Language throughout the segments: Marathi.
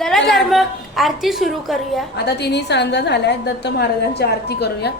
चला तर मग आरती सुरू करूया. आता तिन्ही सांजा झाल्या आहेत. दत्त महाराजांची आरती करूया.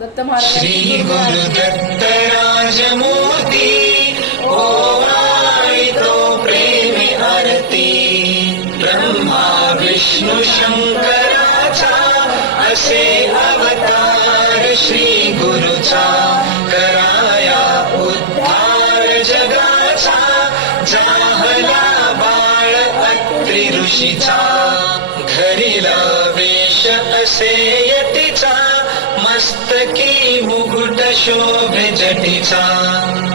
दत्त राजमूर्ती ओवाळितो प्रेमी आरती. ब्रह्मा विष्णू शंकराचा असे अवतार श्री गुरुचा. कराया उद्धार जगाचा जाहला बाळ अत्रि ऋषीचा शोभे जटीचा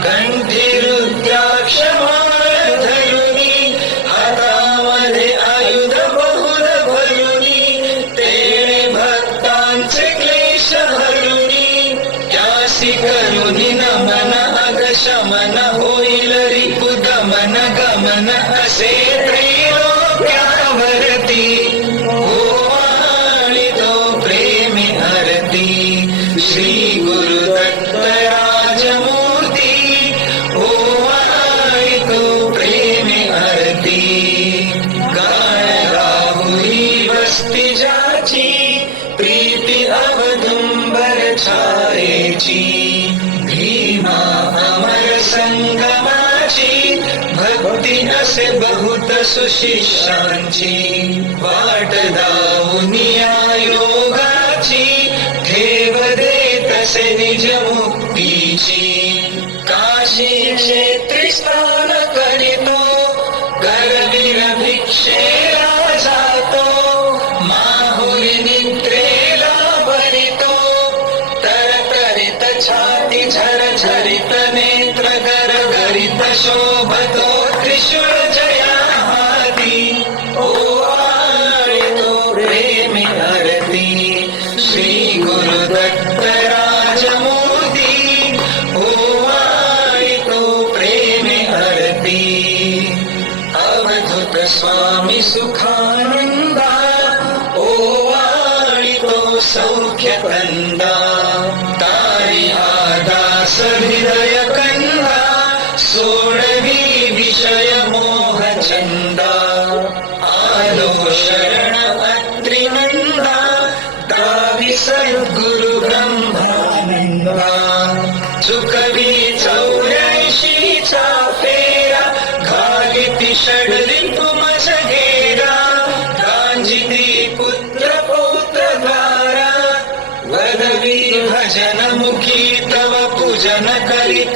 कंठी रुद्राक्ष धरुनी हातामध्ये आयुध बहुल भरुनी तेणे भक्तांचे क्लेश हरुनी त्यासी करुनी नमन अग शमन होईल रिपुदमन गमन असे त्रैलोक्यावरती ओवाळी तो प्रेमी हरती श्री छायेची भीमा अमर संगमाची भक्ती असे बहुत सुशिष्यांची वाट दावनिया योगाची ठेव देत निज मुक्तीची. काशी क्षेत्री ओवाळितो सौख्य कंदा तारी आदास हृदय कंदा सोडवी विषय मोह चंदा आलो शरण अत्रिनंदा दावी सद्गुरु ब्रह्मानंदा चुकवी चौऱ्याऐंशीचा फेरा घालिती षडली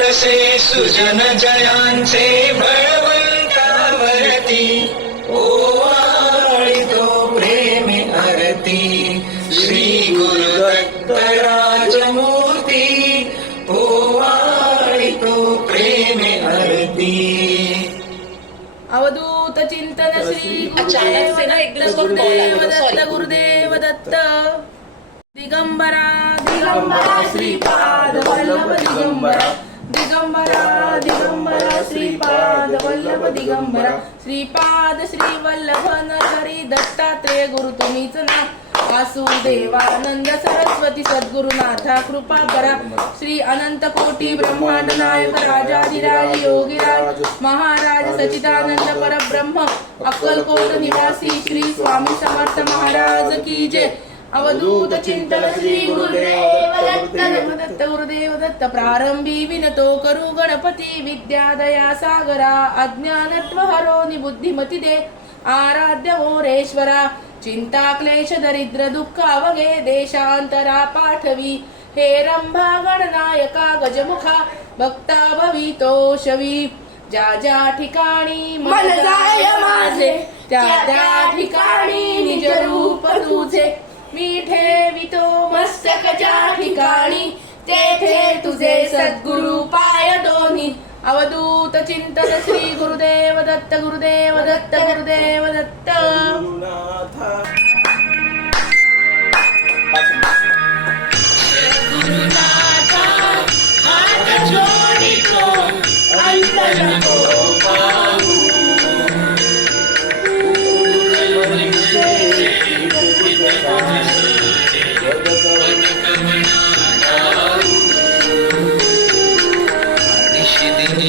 करीतसे सुजन जयांचे बळवंतावरती. ओवाळी तो प्रेमी आरती. श्री गुरुदत्त राजमूर्ती. ओवाळी तो प्रेमी आरती. अवधूत चिंतन श्री अचानक से ना गुरुदेव दत्त. गुरुदेव दत्त. गुरुदेव दत्त दिगंबरा दिगंबरा श्रीपाद वल्लभ दिगंबरा. दिगंबरा दिगंबरा श्रीपाद वल्लभ दिगंबरा. श्रीपाद श्री वल्लभ नरी दत्तात्रेय गुरु तुम्हीच ना. वासुदेवानंद सरस्वती सद्गुरुनाथा कृपा करा. श्री अनंत कोटी ब्रह्मांड नायक राजाधिराज योगीराज महाराज सचिदानंद परब्रह्म अक्कलकोट निवासी श्री स्वामी समर्थ महाराज की जय. अवधूत चिंतन श्री गुरुदेव दत्त दत्त गुरुदेव दत्त प्रारंभी विनतो करू गणपती विद्यादया सागरा अज्ञानत्व हरो निबुद्धिमती दे आराध्य मोरेश्वरा चिंता क्लेश दरिद्र दुःख अवघे देशांतरा पाठवी हे रंभा गणनायका गजमुखा भक्ता भवितोषवी ज्या ज्या ठिकाणी मन जाय माझे त्या त्या ठिकाणी निज रूप तुझे। मी ठेवितो मस्तकच्या ठिकाणी तेथे तुझे सद्गुरु पाय दोन्ही अवधूत चिंतन श्री गुरुदेव दत्त गुरुदेव दत्त गुरुदेव दत्त.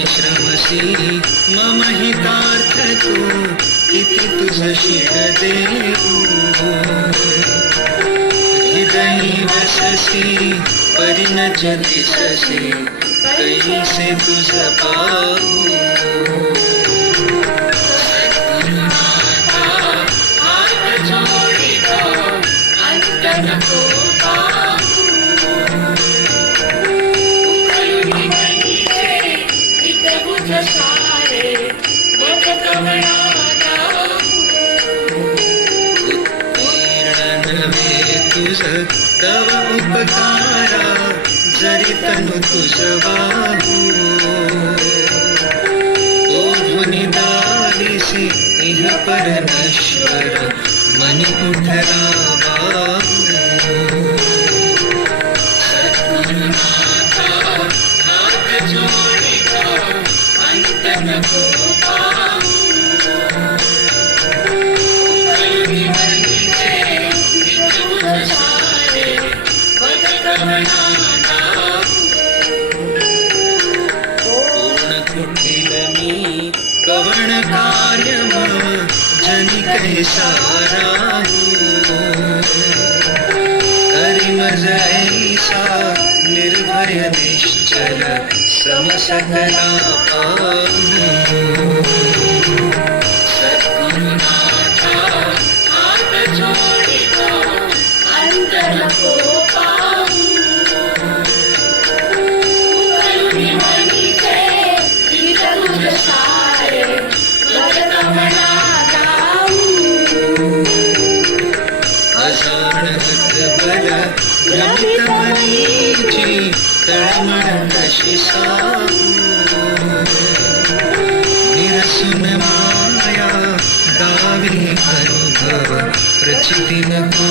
श्रमसी मम हितार्थ तू किती तुझ हृदयी वससी परिणच दिससी कैसे तुझ तव उपकारा जरी तनु तुझ वाहू ओढुनी दालिसी इह परमेश्वर मनी उठरा बाहू सद्गुरुनाथा हात जोडितो अंत नको कवण कार्य मम जनी काही सारा निर्भय निश्चल समसकला सद्गुरुनाथा हात जोडितो अंतर नको निरसुन माया दावी अनुभव प्रचिती नको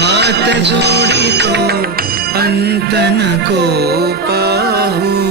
हात जोडितो अंत नको पाहू.